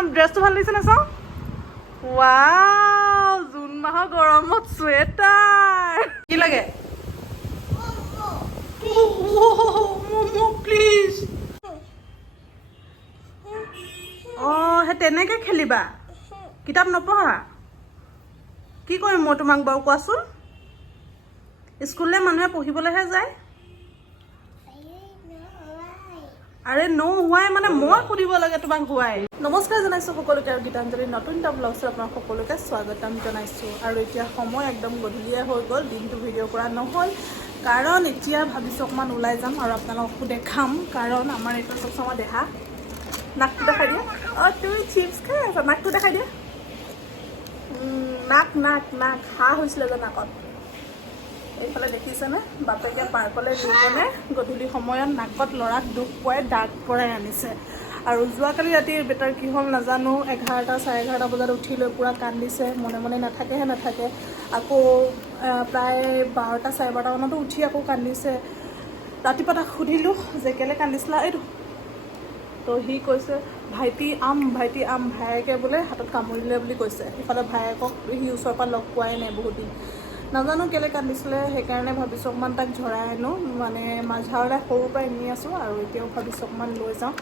তোমাৰ ড্ৰেছটো ভাল লাগিছে না চাওঁ ৱাও জুন মাহৰ গৰমত চুৱেটাৰ কি লাগে প্লিজ অঁ সেই তেনেকৈ খেলিবা কিতাপ নপঢ়া কি কৰিম মই তোমাক বাৰু কোৱাচোন স্কুললৈ মানুহে পঢ়িবলৈহে যায় আৰে নোহোৱাই মানে মই সুধিব লাগে তোমাক হোৱাই নমস্কাৰ জনাইছোঁ সকলোকে আৰু গীতাঞ্জলিৰ নতুন এটা ব্লগছত আপোনাক সকলোকে স্বাগতম জনাইছোঁ আৰু এতিয়া সময় একদম গধূলিয়ে হৈ গ'ল দিনটো ভিডিঅ' কৰা নহ'ল কাৰণ এতিয়া ভাবিছোঁ অকণমান ওলাই যাম আৰু আপোনালোককো দেখাম কাৰণ আমাৰ এইটো চাওকচোন আমাৰ দেহা নাকটো দেখাই দিয়ে অঁ তুমি চিপছ খাই আছা নাকটো দেখাই দিয়ে নাক নাক নাক হাঁহ হৈছিলে যে নাকত এইফালে দেখিছেনে বাপেকে পাৰ্কলৈ নি কেনে গধূলি সময়ত নাকত ল'ৰাক দুখ পোৱাই দাগ পৰাই আনিছে আৰু যোৱাকালি ৰাতি বেটাৰ কি হ'ল নাজানো 11টা চাৰে 11টা বজাত উঠি লৈ পূৰা কান্দিছে মনে মনে নাথাকে আকৌ প্ৰায় 12টা চাৰে 12টা মানতো উঠি আকৌ কান্দিছে ৰাতিপুৱা তাক সুধিলোঁ যে কেলৈ কান্দিছিলা এইটো তো সি কৈছে ভাইটি আম ভায়েকে বোলে হাতত কামুৰিলে বুলি কৈছে সিফালে ভায়েকক সি ওচৰৰ পৰা লগ পোৱাই নাই বহুত দিন নাজানো কেলৈ কান্দিছিলে সেইকাৰণে ভাবিছোঁ অকণমান তাক ঝৰাই আনো মানে মাঝাৱলৈ সৰুৰ পৰা নি আছোঁ আৰু এতিয়াও ভাবিছোঁ অকণমান লৈ যাওঁ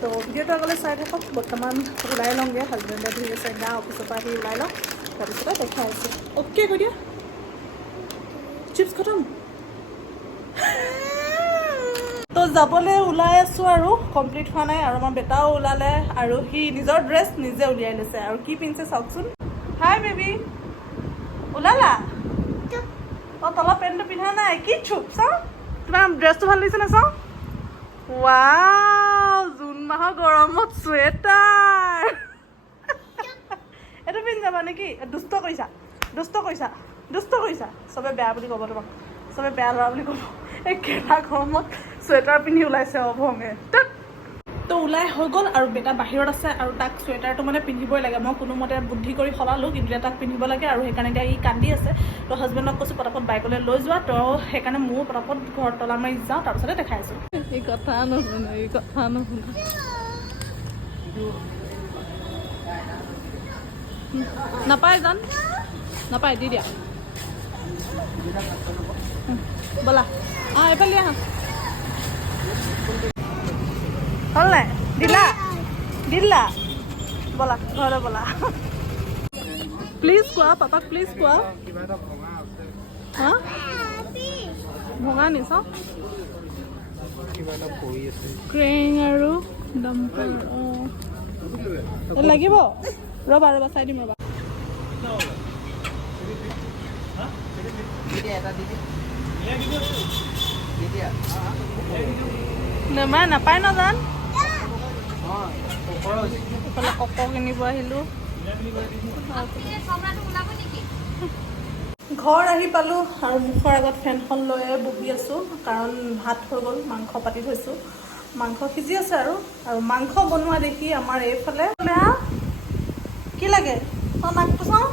তো ভিডিঅ'টো আগলৈ চাই থাকক বৰ্তমান ওলাই লওঁগৈ হাজবেণ্ডে ধৰি আছে গা অফিচৰ পৰা আহি ওলাই লওঁ তাৰপিছতে দেখাই আছোঁ অ'কে কৈ দিয়া চিপছ খতম তো যাবলৈ ওলাই আছোঁ আৰু কমপ্লিট হোৱা নাই আৰু আমাৰ বেটাও ওলালে আৰু সি নিজৰ ড্ৰেছ নিজে উলিয়াই লৈছে আৰু কি পিন্ধিছে চাওকচোন হাই বেবী ওলালা অঁ তলৰ পেণ্টটো পিন্ধা নাই কি চুপ চাওঁ তোমাৰ ড্ৰেছটো ভাল লাগিছে না চাওঁ ৱাও জুন মাহৰ গৰমত চুৱেটাৰ এইটো পিন্ধি যাবা নেকি দুষ্ট কৰিছা চবে বেয়া বুলি ক'ব তোমাক চবে বেয়া ল'ৰা বুলি ক'ব এই কেৰা গৰমত চুৱেটাৰ পিন্ধি ওলাইছে অভঙে তো ওলাই হৈ গ'ল আৰু বেটা বাহিৰত আছে আৰু তাক চুৱেটাৰটো মানে পিন্ধিবই লাগে মই কোনোমতে বুদ্ধি কৰি সলালোঁ কিন্তু তাক পিন্ধিব লাগে আৰু সেইকাৰণে এতিয়া ই কান্দি আছে তো হাজবেণ্ডক কৈছোঁ পটাপট বাইকলৈ লৈ যোৱা তো সেইকাৰণে ময়ো পটাপট ঘৰত তলা মাৰি যাওঁ তাৰপিছতে দেখাই আছোঁ এই কথা নুশুনে নাপায় জান নাপায় দি দিয়া ব'লা অঁ এইফালে আহা হ'ল নাই দিলা ব'লা ঘৰলৈ ব'লা প্লিজ কোৱা পাপাক প্লিজ কোৱা হা ভঙা নি চাওঁ ক্ৰেং আৰু ডাম্পাৰ অঁ লাগিব ৰ'বা চাই দিম ৰ'বা নেমাই নাপায় নাজান এইফালে কক কিনিব আহিলোঁ ঘৰ আহি পালোঁ আৰু মুখৰ আগত ফেনখন লৈয়ে বহি আছোঁ কাৰণ ভাত হৈ গ'ল মাংস পাতি থৈছোঁ মাংস সিজি আছে আৰু মাংস বনোৱা দেখি আমাৰ এইফালে বেয়া কি লাগে অঁ নাকটো চাওঁ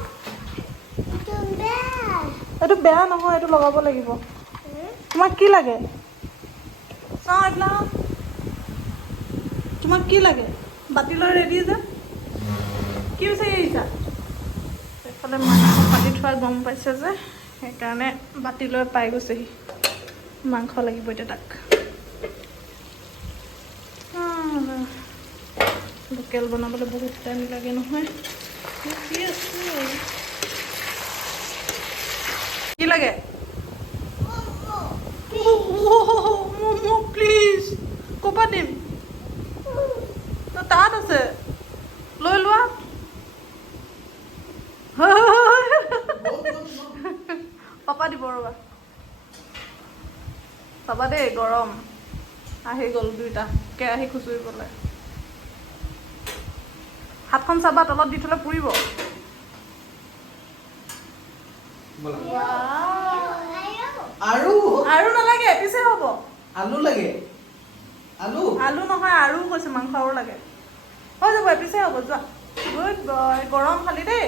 এইটো বেয়া নহয় এইটো লগাব লাগিব তোমাক কি লাগে চাওঁ এইবিলাক তোমাক কি লাগে বাতি লৈ ৰেডি যে কি বিচাৰি আহিছা এইফালে মাংস পাতি থোৱা গম পাইছে যে সেইকাৰণে বাতি লৈ পাই গৈছেহি মাংস লাগিব এতিয়া তাক লোকেল বনাবলৈ বহুত টাইম লাগে নহয় কি লাগে প্লিজ ক'ৰপৰা দিম তাত আছে লৈ লোৱা পাপা দিব ৰ'বা চাবা দেই গৰম আহি গ'ল দুইটা কেৰাহী খুচুৰিবলৈ হাতখন চাবা তলত দি থ'লে পুৰিব আৰু নালাগে পিছে হ'ব আলু লাগে আলু নহয় আৰু কৈছে মাংস আৰু লাগে হৈ যাব পিছে হ'ব যোৱা গুড বয় গৰম খালি দেই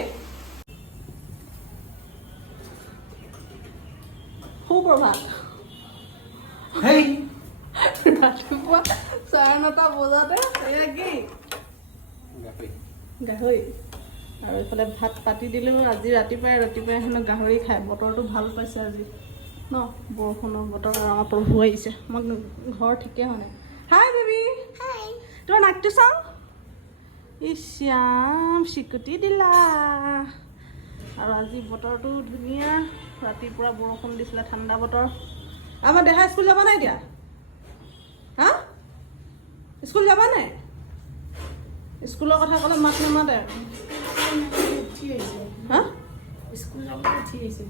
সুপ্ৰভাত ৰাতিপুৱা 9:30 বজাতে এয়া কি গাহৰি আৰু এইফালে ভাত পাতি দিলোঁ। আজি ৰাতিপুৱাই হেনো গাহৰি খায়। বতৰটো ভাল পাইছে আজি ন, বৰষুণৰ বতৰ আৰু আমাৰ প্ৰভু আহিছে। মই ঘৰ ঠিকেই হোৱা নাই। হাই বেবী, তোমাৰ নাকটো চাওঁ। ইশ্যাম চিকুটি দিলা। আৰু আজি বতৰটো ধুনীয়া, ৰাতিপুৱা বৰষুণ দিছিলে, ঠাণ্ডা বতৰ। আমাৰ দেহা স্কুল যাব নাই এতিয়া? হা, স্কুল যাবা নাই? স্কুলৰ কথা ক'লে মাত নামাতে। হা, স্কুল যাবলৈ উঠি আহিছে।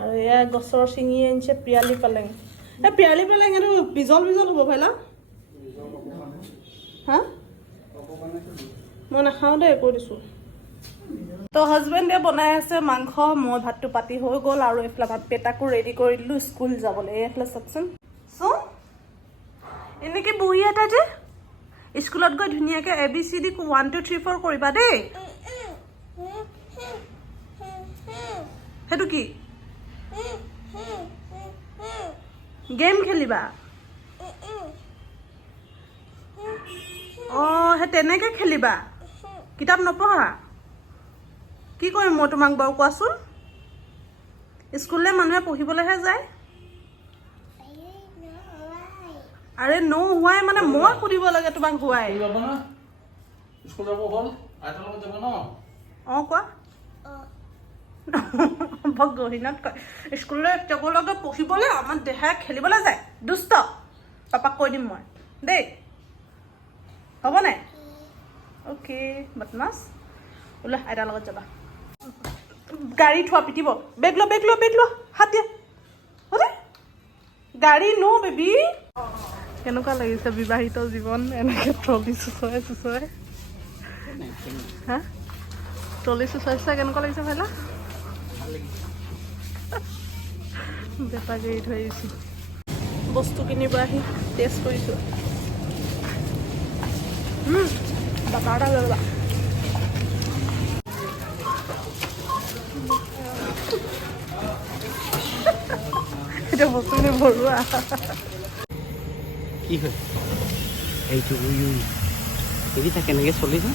আৰু এয়া গছৰ ছিঙি আনিছে পিয়ালি পালেং। এই পিয়ালি পালেং এইটো বিজল হ'ব ভাইলা। হা, মই নাখাওঁ দেই, কৈ দিছোঁ। তো হাজবেণ্ডে বনাই আছে মাংস, মই ভাতটো পাতি হৈ গ'ল। আৰু এইফালে ভাত পেটাকো ৰেডি কৰি দিলোঁ স্কুল যাবলৈ। এইফালে চাওকচোন, এনেকৈ বহি এটা যে স্কুলত গৈ ধুনীয়াকৈ ABCD 1 2 3 4 কৰিবা দেই। সেইটো কি গেম খেলিবা? অঁ, সেই তেনেকৈ খেলিবা, কিতাপ নপঢ়া? কি কৰিম মই তোমাক বাৰু কোৱাচোন? স্কুললৈ মানুহে পঢ়িবলৈহে যায়। আৰে নো হোৱাই মানে মই সুধিব লাগে তোমাক হোৱাই। অঁ কোৱা। বৰ গহীনত কয় স্কুললৈ যাব লাগে পঢ়িবলৈ, আমাৰ দেহাই খেলিবলৈ যায়। দুষ্ট। পাপাক কৈ দিম মই দেই, হ'ব নাই? অ'কে বদমাছ। ওলা আইতাৰ লগত যাবা। গাড়ী থোৱা পিটিব। বেগ লোৱা, হাত দিয়া। গাড়ী নো বেবী। কেনেকুৱা লাগিছে বিবাহিত জীৱন এনেকৈ ট্ৰলি চুচৰাই? হা, ট্ৰলি চুচৰাই কেনেকুৱা লাগিছে ভাইলা? বেপাৰ এৰি থৈ আহিছোঁ, বস্তু কিনিব আহি টেষ্ট কৰিছোঁ। বাটাৰ এটা লৈ ল'বা। এতিয়া বস্তুখিনি ভৰোৱা। কি হয় এইটো? কেনেকৈ চলিছে?